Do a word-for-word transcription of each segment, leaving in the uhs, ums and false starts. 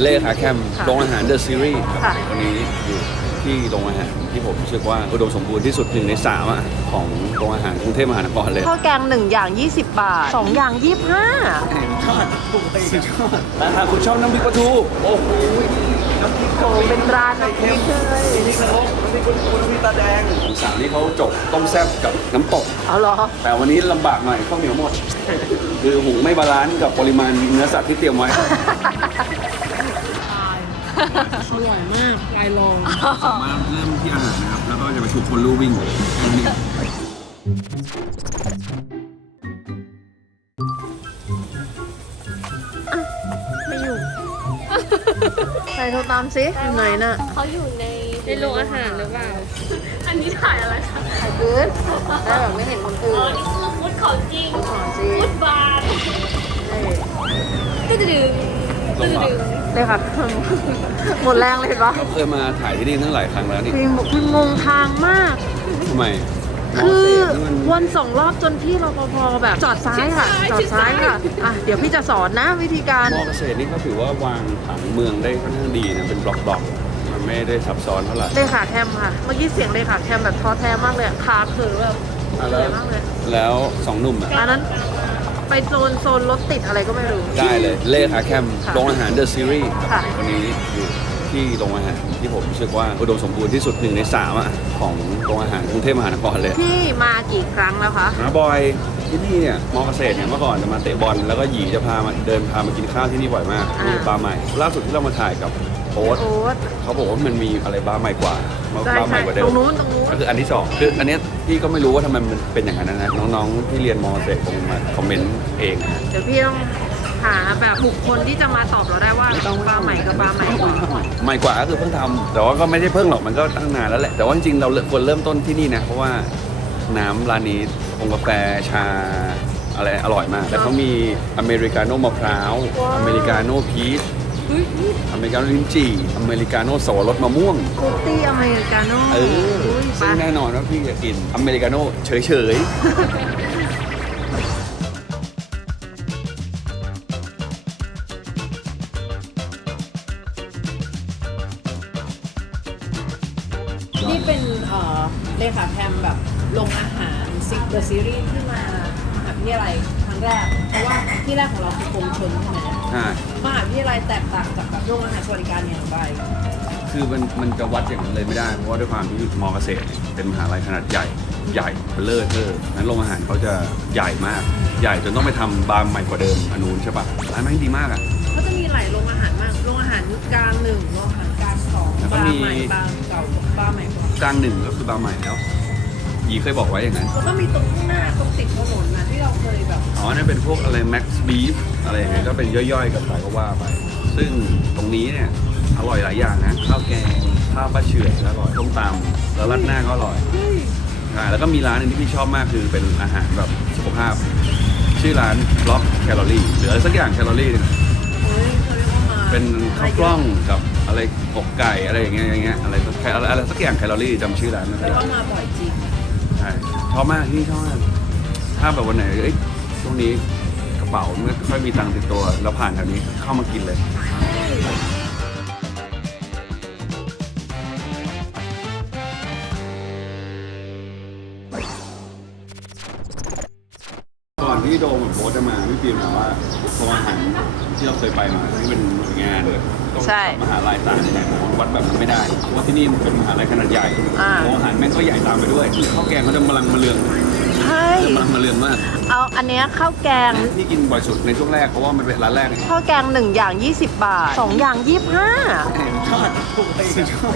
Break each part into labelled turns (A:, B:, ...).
A: เล่ขาแคมโรงอาหารเดอะซีรีส์ครับวันนี้อยู่ที่โรงอาหารที่ผมรู้สึกว่าอุดมสมบูรณ์ที่สุดหนึ่งในสามอ่ะของโรงอาหารกรุงเทพมหานครเลย
B: ข้าวแกงหนึ่งอย่างยี่สิบบาทสองอย่างยี่สิบห้า
A: ชอบสุดยอดแล้วถ้าคุณชอบน้ำพริกปลาทูโอ้โหน้ำพริกโก
B: เป็นร้านน้ำพริกเลย
A: น้ำพริกนรกน้ำพริกคุณน้ำพริกตาแดงของสามนี่เขาจบต้มแซ่บกับน้ำตก
B: เอาเหรอ
A: แต่วันนี้ลำบากหน่อยข้าวเหนียวหมดคือหุงไม่บาลานซ์กับปริมาณเนื้อสัตว์ที่เตรียมไว้
C: อร่อยมากลายลอง
A: สามารถเริ่มที่อาหารนะครับแล้วก็จะไปชวนคนลู่วิ่ง
B: ไม่อยู่ใครโทรตามซิอยู่ไหนน่ะ
D: เขาอยู่ใน
C: ในโรงอาหารหรือเปล่า
D: อันนี้ถ่ายอะไรคะ
B: ถ่ายพื้นได้แบบไม่เห็นคนอื่น
D: อ๋อนี่คือฟุตของจริง
B: ของจริง
D: ฟุตบาร์ตึ้งดึงตึ้งดึง
B: เลยค่ะหมดแรงเลยเห็นปะ
A: เราเคยมาถ่ายที่นี่ตั้งหลายครั้งแล้วนี่
B: พี่บอกพี่งงทางมาก
A: ทำไม
B: คือวนสองรอบจนพี่รปภแบบจอดซ้ายค่ะจอดซ้ายค่ะอ่ะเดี๋ยวพี่จะสอนนะวิธีการ
A: มอเกษตรนี่เขาถือว่าวางผังเมืองได้ค่อนข้างดีนะเป็นบล็อกๆมันไม่ได้ซับซ้อนเท่าไหร่
B: เลขาแคมค่ะเมื่อกี้เสียงเลขาแคมแบบท้อแท้มากเลยขาเขือแบบเหนื่อยมากเลย
A: แล้วสองหนุ่มอ่ะ
B: อันนั้นไปโซนโซนรถติดอะไรก็ไม่รู้
A: ได้เลยเลขาแคมโรงอาหารเดอะซีรีส์วันนี้อยู่ที่โรงอาหารที่ผมรู้สึกว่าอุดมสมบูรณ์ที่สุดหนึ่งในสามอ่ะของโรงอาหารกรุงเทพมหานครเลย
B: ที่มากี่ครั้งแล้วคะ
A: มาบอยที่นี่เนี่ยมอเกษตรเนี่ยเมื่อก่อนจะมาเตะบอลแล้วก็หยีจะพามาเดินพามากินข้าวที่นี่บ่อยมากที่บาร์ใหม่ล่าสุดที่เรามาถ่ายกับโอ๊ตเขาบอกว่ามันมีอะไรบาร์ใหม่กว่าบาร์ใหม่กว่าเดิม
B: ตรงนู้นตรงนู้น
A: ก็คืออันที่สองคืออันนี้พี่ก็ไม่รู้ว่าทำไมมันเป็นอย่างนั้นนะน้องๆที่เรียนมอเกษตรคงมาคอมเมนต์เอง
B: เดี๋ยวพี่ต้องหาแบบบุคคลที่จะมาตอบเราได้ว่าบาร์ใหม่กับบาร์ใหม่กว่า
A: ใหม่กว่าก็คือเพิ่งทำแต่ว่าก็ไม่ได้เพิ่งหรอกมันก็ตั้งนานแล้วแหละแต่ว่าจริงๆเราควรเริ่มต้นที่นี่นะเพราะว่าน้ำร้านนี้องกาแฟชาอะไรอร่อยมากแล้วเขามีอเมริกาโน่มะพร้าวอเมริกาโน่พีชอเมริกาโน่ลิ้นจี่อเมริกาโน่สวรสมะม่วง
B: ฟรุตตี้อเมริกาโน่
A: เออซึ่งแน่นอนว่าพี่จะกินอเมริกาโน่เฉยๆ
C: นี่เป็นเอ่อเลขาแคมแบบโรงอาหารซิกเดอะซีรีส์ที่มามหาวิทยาลัยครั้งแรกเพราะว่าที่แรกของเราคือกรมชลใช่ไหมมหาวิทยาลัยแตกต่างจากโรงอาหารสวัสดิการอย่างไร
A: คือมันมันจะวัดอย่างนั้นเลยไม่ได้เพราะว่าด้วยความที่มอเกษตรเป็นมหาลัยขนาดใหญ่ใหญ่เบลอเทอร์นั้นโรงอาหารเขาจะใหญ่มากใหญ่จนต้องไปทำบาร์ใหม่กว่าเดิมอันนู้นใช่ปะร้านแม่งดีมากอ่ะ
C: เขาจะมีหลายโรงอาหารมากโรงอาหารกลางหนึ่งโรงอาหารกลางสองบาร์ใหม่บาร์เก่าบาร์ใหม่กว่าก
A: ลางหนึ่งก็คือบาร์ใหม่แล้วยีเคยบอกไว้อย่างนั้น
C: แล้วก็มีตรงข้างหน้าตรงติดถนนนะที่เราเคยแบบ
A: อ๋อนั่นเป็นพวกอะไรแม็กซ์บีฟอะไรอย่างเงี้ยก็เป็นย่อยๆกับใครก็ว่าไปซึ่งตรงนี้เนี่ยอร่อยหลายอย่างนะข้าวแกงข้าวปลาเฉื่อยอร่อยต้มตำแล้วราดหน้าก็อร่อยอ่าแล้วก็มีร้านนึงที่พี่ชอบมากคือเป็นอาหารแบบสุขภาพชื่อร้านล็อกแคลอรี่หรืออะไรสักอย่างแคลอรี่เนี่ยเป็นข้าวกล้องกับอะไรอกไก่อะไรอย่างเงี้ยอย่างเงี้ยอะไรอะไรสักอย่างแคลอรี่จำชื่อร้านไม่ได้
C: ก็มาบ่อยจริง
A: ใช่ชอบมากที่ชอบมากถ้าแบบวันไหนเอ้ยช่วงนี้กระเป๋าไม่ค่อยมีตังค์ติดตัวแล้วผ่านแถวนี้เข้ามากินเลยก่อนที่โดมกับโบ๊ทจะมาพี่ปีมบอกว่าโรงอาหารที่เราเคยไปมาที่เป็นหน่วยงานเลยต้องมหาลัยต่างที่ไหนวัดแบบนั้นไม่ได้เพราะว่าที่นี่มันเป็นมหาลัยขนาดใหญ่โรงอาหารแม่งก็ใหญ่ตามไปด้วยคือข้าวแกงเขาจะมาลังมาเลือง
B: ใช่
A: มาลังมาเลืองมาก
B: เอาอันนี้ข้าวแกง
A: ที่กินบ่อยสุดในช่วงแรกเพราะว่ามันเป็นร้านแรก
B: ข้าวแกงหนึ่งอย่างยี่สิบบาทสองอย่างยี่สิบห้า
A: ชอบชอบ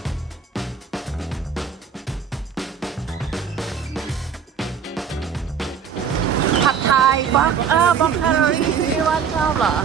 B: ผัดไทยบักเออบักแคลอรี่ที่ว่าชอบเหรอ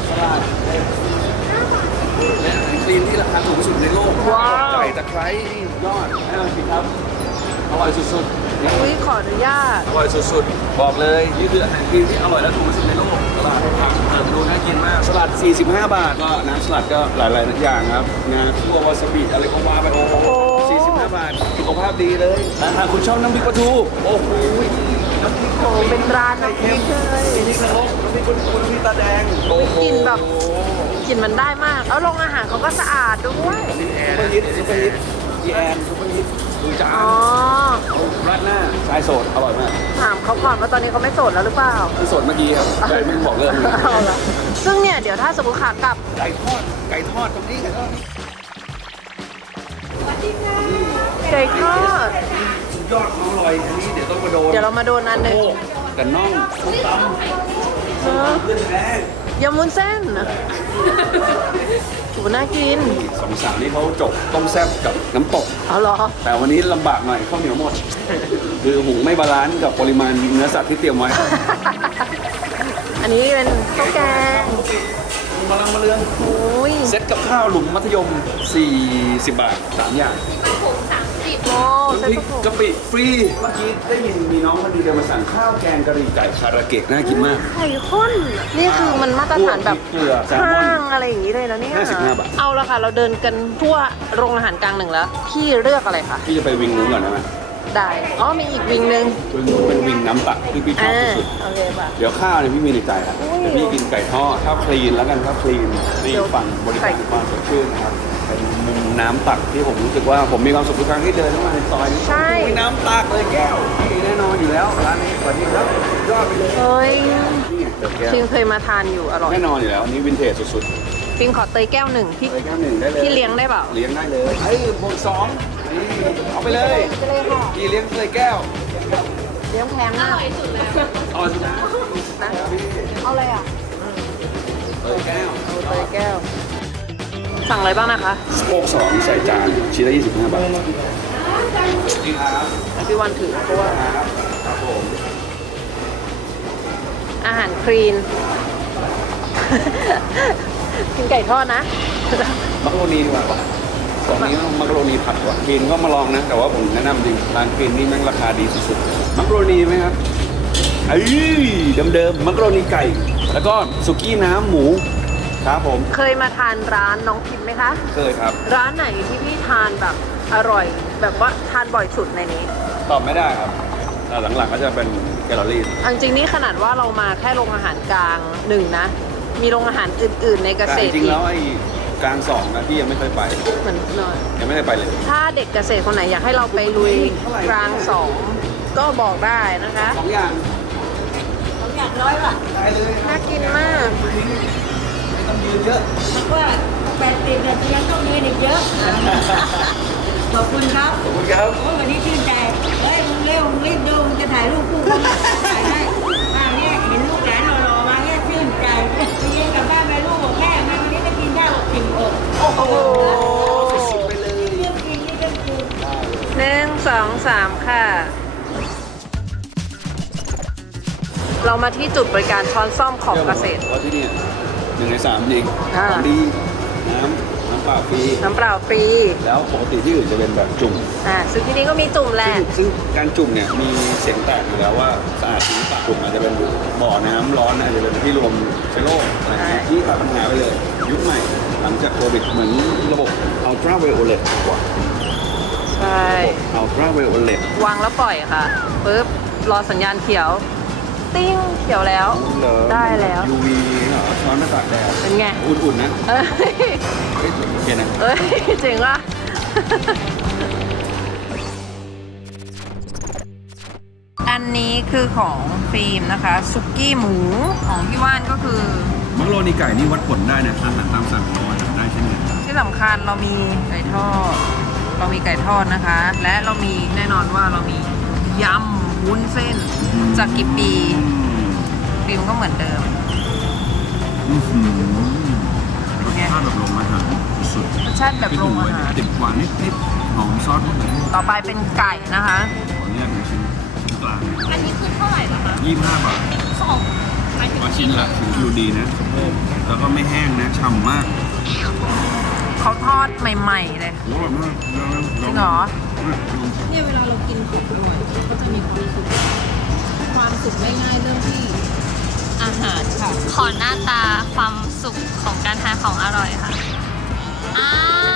A: และไอศครีมที่ราคาถูกที่สุดในโลกไก่ตะไคร้ยอดให้เราชิมครับอร่อยสุดๆ
B: อุ้ยขออนุญาต
A: อร่อยสุดๆบอกเลยนี่คืออาหารครีมที่อร่อยและถูกที่สุดในโลกสลัดผักเติมดูน่ากินมากสลัดสี่สิบห้าบาทก็น้ำสลัดก็หลายๆอย่างครับงาคั่ววาซาบิอะไรก็ว่าไปโอ้โหสี่สิบห้าบาทสุขภาพดีเลยแต่ถ้าคุณชอบน้ำพริกปลาทูโอ้โหน้ำพริกโก
B: เป็นร้านน้ำพริกเลย
A: น้ำพริกนรกน้ำพริกคุณน้ำพริกตาแดง
B: โอ้โหกินแบบกลิ่นมันได้มาก แล้วโรงอาหารเขาก็สะอาดด้วย
A: ซุปเปอร์ฮิตซุปเปอร์ฮิตอีแอนซุปเปอร์ฮิตดูจา
B: อ๋อ
A: นราดหน้าชายโสดอร่อยมาก
B: ถามเขาก่อนว่าตอนนี้เขาไม่โสดแล้วหรือเปล่า
A: คือโสดเมื่อกี้ครับแต่ไม่บอกเรื่อง
B: เอาละซึ่งเนี่ยเดี๋ยวถ้าสมมติขากลับ
A: ไก่ทอดไก่ทอดตรงนี้ไก่ทอด
B: ไก่ทอด
A: สุดยอดน้องลอยอันนี้เดี๋ยวต้องมาโดน
B: เดี๋ยวเรามาโดนอันหนึ่ง
A: โอ้กับน่องส้มตำ
B: เออ
A: เพื่อนแท้
B: ยำวุ้นเส้นโหน่ากิน
A: สองสามนี่เขาจบต้มแซ่บกับน้ำตก
B: เอาเหรอ
A: แต่วันนี้ลำบากหน่อยข้าวเหนียวหมด คือหุงไม่บาลานซ์กับปริมาณเนื้อสัตว์ที่เตรียมไว้
B: อันนี้เป็นข้าวแกง
A: มาลังมาเรือง
B: โอ้ย
A: เซ็ตกับข้าวหลุมมัธยม สี่สิบบาทสามอย่าง
D: ผมสามสิบ
B: โอ้เส้น
A: พริก
B: กระ
A: กะปิฟรีเมื่อกี้ได้ยินมีน้องคนดีเดินมาสั่งข้าวแกงกะหรี่ไก่คาราเกะน่ากินมาก
B: ไข่ข้น นี่คือมันมาตรฐานแบบ
A: พริกเกลือแซลมอน
B: ห้างอะไรอย่างนี้เลยนะเนี่ย
A: ห้าสิบห้าบาท
B: เอาละค่ะ เราเดินกันทั่วโรงอาหารกลางหนึ่งแล้ว พี่เลือกอะไรคะ
A: พี่จะไปวิงนู้นก่อนได้ไหม
B: ได้ อ๋อมีอีกวิงหนึ่ง
A: วิงนู้นเป็นวิงน้ำตักที่พี่ชอบ
B: อ่า
A: ที่สุด
B: โอเคป่ะ
A: เดี๋ยวข้าวเนี่ยพี่มีในใจแล้ว
B: อุ้ย
A: แต่พี่กินไก่ทอดข้าวคลีนแล้วกันข้าวคลีนนี่
B: เดี๋ยว
A: ฝั่งบริ
B: ใส่
A: การความสดชื่นนะครับเป็นมุมน้ำตักที่ผมรู้สึกว่าผมมีความสุขทุกครั้งที่เดินเข้ามาในซอยนี้
B: ใช่
A: มีน้ำตักเลยแก้วนี่แน่นอนอยู่แล้วร้านนี้สวัสดีครับยอดไปเลย
B: เฮ้ย
A: นี่ไงเติมแก้ว
B: พิมเคยมาทานอยู่อร่อย
A: แน่นอนอยู่แล้วอันนี้วินเทจสุด
B: พิมขอเตยแก้วหนึ่งพี่
A: ๆเลยแก้วหนึ่งได้เลย
B: พี่เลี้ยงได้เปล่า
A: เลี้ยงได้เลยเฮ้ยบวกสองนี่เอาไปเลย
B: ไปเลยค่ะ
A: พี่เลี้ยงเลยแก้ว
B: เลี้ยงแพง
D: อ
B: มาก
D: ร่อยสุดแล้ว
A: เอาสินะ
B: นะเอาอะไรอ่ะ
A: เลยแก้ว
B: เอาเตยแก้ว สั่งอะไรบ้างนะคะ
A: สโป๊กสองใส่จานชิ้นละยี่สิบห้าบาทนี่ครับ
B: พี่วันถือเพราะว่า
A: ครับครับผม
B: อาหารคลีน กินไก่ทอดนะ
A: มักโรนีดีกว่าตอนนี้มักโรนีผัดกว่ากินก็มาลองนะ แต่ว่าผมแนะนำจริงร้านกินนี่แม่งราคาดีสุดๆมักโรนีไหมครับเอ้ยเดิมๆมักโรนีไก่ แล้วก็สุกี้น้ำหมูครับผม
B: เคยมาทานร้านน้องพิมไหมคะ
A: เคยครับ
B: ร้านไหนที่พี่ทานแบบอร่อย แบบว่าทานบ่อยสุดในนี้
A: ตอบไม่ได้ครับแต่หลังๆก็จะเป็นแกลเลอรี่
B: เอาจริงๆนี่ขนาดว่าเรามาแค่โรงอาหารกลางหนึ่งนะ มีโรงอาหารอื่น ๆ ในเก
A: แต่
B: ษ
A: จ
B: ตร
A: ริง
B: อี
A: ๆ
B: ก
A: แล้วไอ้กลางสองนะพี่ยังไม่เคยไป
B: เหมือนหน่อย
A: ยังไม่ได้ไปเลย
B: ถ้าเด็กเกษตรคนไหนอยากให้เราไปลุยกลางสองก็บอกได้นะคะ
A: สองอย่าง
C: ผมอยากน้อยว่ะ
A: ได้เลย
B: น่ากินมาก
A: ไม่ต้องยืนเยอะ
C: มันว่าแปดสิบนาทียังต้องยืนอีกเยอะ ขอบคุณครับ
A: ขอบคุณครับ
C: โอ้ยวันนี้ชื่นใจ เฮ้ยมึงเร็วมึงรีบดูมึงจะถ่ายรูปคู่กันถ่ายให้อ่าเนี่ยเห็นลูกหลานหล่อๆมาเนี่ยชื่นใจไปเย็นกลับบ้านไปลูกบอกแม่แม่วันนี้จะกินข้าวกินอก
B: โอ้โห
A: สุดๆไปเลย
C: เรื่องกินนี่เรื่องกิน
B: หนึ่งสองสามค่ะ เรามาที่จุดบริการช้อนซ่อมของเกษตร
A: เพราะที่เนี่ยหนึ่งในสามจริง
B: อ่า
A: ของดี น้ำ น้ำเปล่าฟรี
B: น้ำเปล่าฟรี
A: แล้วปกติที่อื่นจะเป็นแบบจุ่ม
B: อ่าซึ่งที่นี่ก็มีจุ่มแหละ
A: ซึ่งซึ่งการจุ่มเนี่ยมีเสียงแตกอยู่แล้วว่าสะอาดจริงหรือเปล่าจุ่มอาจจะเป็นบ่อน้ำร้อนอาจจะเป็นที่รวมเชื้อโรคอะไรอย่างเงี้ย
B: ใช่
A: ที่ตัดปัญหาไปเลย ยุคใหม่ หลังจากโควิดเหมือนระบบ ultra violet กว่า
B: ใช่
A: ultra violet
B: วางแล้วปล่อยค่ะปุ๊บรอสัญญาณเขียว ติ้งเขียวแล้ว
A: เหรอ
B: ได้แล้ว
A: ยู วี เหรอช้อนมาตากแดด
B: เป็นไง
A: อุ่นๆนะ
B: เอ้ย
A: เฮ้ยโอเคนะ
B: เอ้ยเจ๋งว่ะ อันนี้คือของฟิล์มนะคะซุกี้หมูของพี่ว่านก็คือ
A: มักโรนีไก่นี่วัดผลได้นะอาหารตามสั่งของเราได้เช่นกัน
B: ที่สำคัญเรามีไก่ทอด เรามีไก่ทอดนะคะ และเรามีแน่นอนว่าเรามียำวุ้นเส้นจากกิบปีฟิล์มก็เหมือนเดิม
A: อื้อหือ
B: เป็นไง
A: รสชาติแบบโรงอาหารสุด
B: รสชาติแบบโรงอาหาร
A: ติดหวานนิดๆหอมซอสมะเขือเทศ
B: ต่อไปเป็นไก่นะคะ
A: ขออนุญาตหนึ่งชิ้นกลาง
D: อันนี้คือเท่าไหร่ล่ะคะ
A: ยี่สิบห้าบาท
D: สองหมายถึง
A: ก็ชิ้นละถือดูดีนะแล้วก็ไม่แห้งนะฉ่ำมาก
B: เขาทอดใหม่ๆเลย
A: โอ้อร่อยมาก
B: จริงเหรอ
C: เนี่ยเวลาเรากินของอร่อยก็จะมีความสุขความสุขง่ายๆเรื่องที่อาหารค่ะ
D: ขอหน้าตาความสุขของการทานของอร่อยค่ะ อ้าว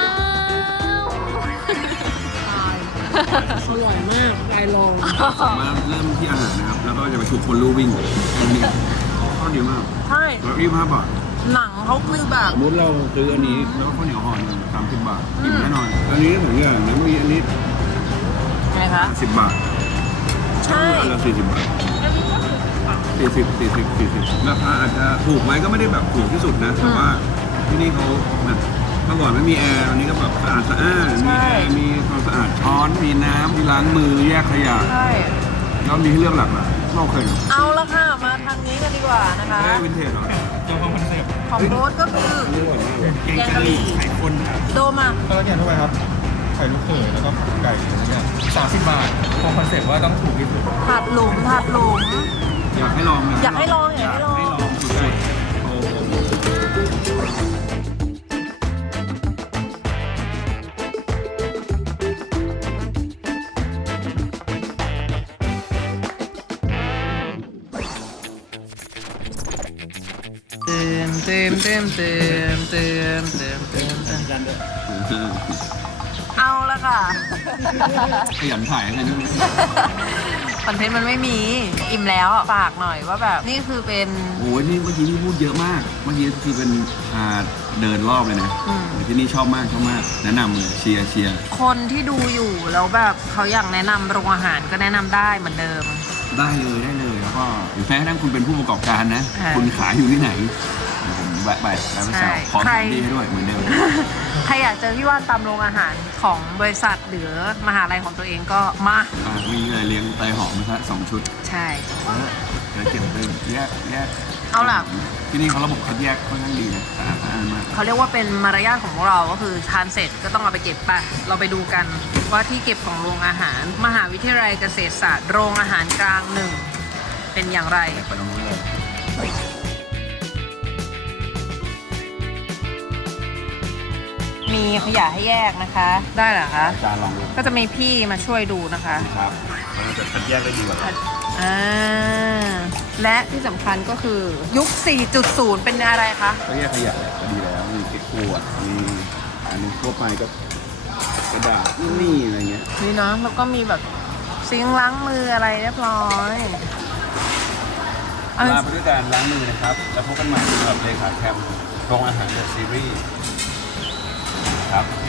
C: อร่อยมากลายลอง
A: มาเริ่มที่อาหารนะครับ แล้วก็จะไปถูกคนลู่วิ่งอันนี้ข้อดีมาก
B: ใช่
A: แล้วยี่สิบห้าบาท
B: หนังเขาคือแบบ
A: สมมติเราซื้ออันนี้แล้วข้าวเหนียวห่อหนึ่งสามสิบบาทอิ่มแน่นอน อันนี้เหมือนกันนะมีอันนี้
B: ไงคะ
A: สิบบาท
B: ใช่
A: อันละสี่สิบบาทสี่สิบสี่สิบสี่สิบราคาอาจจะถูกไหมก็ไม่ได้แบบถูกที่สุดนะแต่ว่าที่นี่เขาแบบเมื่อก่อนไม่มีแอร์อันนี้ก็แบบสะอาดสะอาดมีแอร์มีความสะอาดช้อนมีน้ำมีล้างมือแยกขยะ
B: ใช่
A: แล้วมีให้เลือกหลากหลายเราเคย
B: เอาละค่ะ มาทางนี้กันดีกว่านะคะ
A: แค่วินเทจเหรอ
E: ตัวคอนเซ็ปต์
B: ของโรสก็คือ
A: อร่อยมากเลย
E: แกงกะหรี่ไข่คนครับ
B: โดมา
E: แล้วก็แกงทั่วไปครับ ไข่ลูกเขยแล้วก็ไก่อะไรเงี้ยสามสิบบาทตรงคอนเซ็ปต์ว่าต้องถูกที่สุด
B: ถาดหลุมถาดหลุม
A: อยากให้ลองนะ
B: อยากให้ลองอยากให้ลอง
A: ให้ลองสุดๆโอ้โห
B: เติมเติมเติมเติมเติมเติมเติมเติมเอาละค่ะ
A: ขยันถ่ายกันด้วย
B: คอนเทนต์มันไม่มีอิ่มแล้วฝากหน่อยว่าแบบนี่คือเป็น
A: โอ้ยนี่เมื่อกี้นี่พูดเยอะมาก เมื่อกี้คือเป็นพาเดินรอบเลยนะ
B: อืม
A: ที่นี่ชอบมากชอบมาก แนะนำเลยเชียร์เชียร์
B: คนที่ดูอยู่แล้วแบบเขาอยากแนะนำโรงอาหารก็แนะนำได้เหมือนเดิม
A: ได้เลยได้เลยแล้วก็หรือแม้กระทั่งคุณเป็นผู้ประกอบการนะ
B: อ่า
A: คุณขายอยู่ที่ไหนเดี๋ยวผมแวะไปแวะไปแซวขอ
B: ใช่
A: สถานที่ให้ด้วยเหมือนเดิม
B: ใครอยากเจอพี่ว่านตามโรงอาหารของบริษัทหรือมหาลัยของตัวเองก็มา
A: อ่ามีอะไรเลี้ยงไตหอมมาสักสองชุด
B: ใช่
A: เดี๋ยวเก็บเป็นแยกแยก
B: เอาล่ะ
A: ที่นี่เขาระบบคัดแยกค่อนข้างดีนะสะอาดสะอาดมาก
B: เขาเรียกว่าเป็นมารยาทของพวกเราก็คือทานเสร็จก็ต้องเอาไปเก็บไปเราไปดูกันว่าที่เก็บของโรงอาหาร มหาวิทยาลัยเกษตรศาสตร์โรงอาหารกลางหนึ่งเป็นอย่างไร
A: ไปตรงนู้นเลย
B: มีขยะให้แยกนะคะ ได้เหรอคะ
A: อาจารย์ลองดู
B: ก็จะมีพี่มาช่วยดูนะคะ
A: ครับมันจะคัดแยกได้ดีกว่าเรา
B: อ่าและที่สำคัญก็คือยุค สี่จุดศูนย์ เป็นอะไรคะ
A: ก็แยกขยะแหละก็ดีแล้วมีเก็บขวดมีอันนี้ทั่วไปก็กระดาษนี่อะไรเงี้ย
B: นี่เนาะแล้วก็มีแบบซิงค์ล้างมืออะไรเรียบร้อยเอา
A: ลาไปด้วยการล้างมือนะครับ แล้วพบกันใหม่สำหรับเลขาแคมป์โรงอาหารเดอะซีรีส์ครับ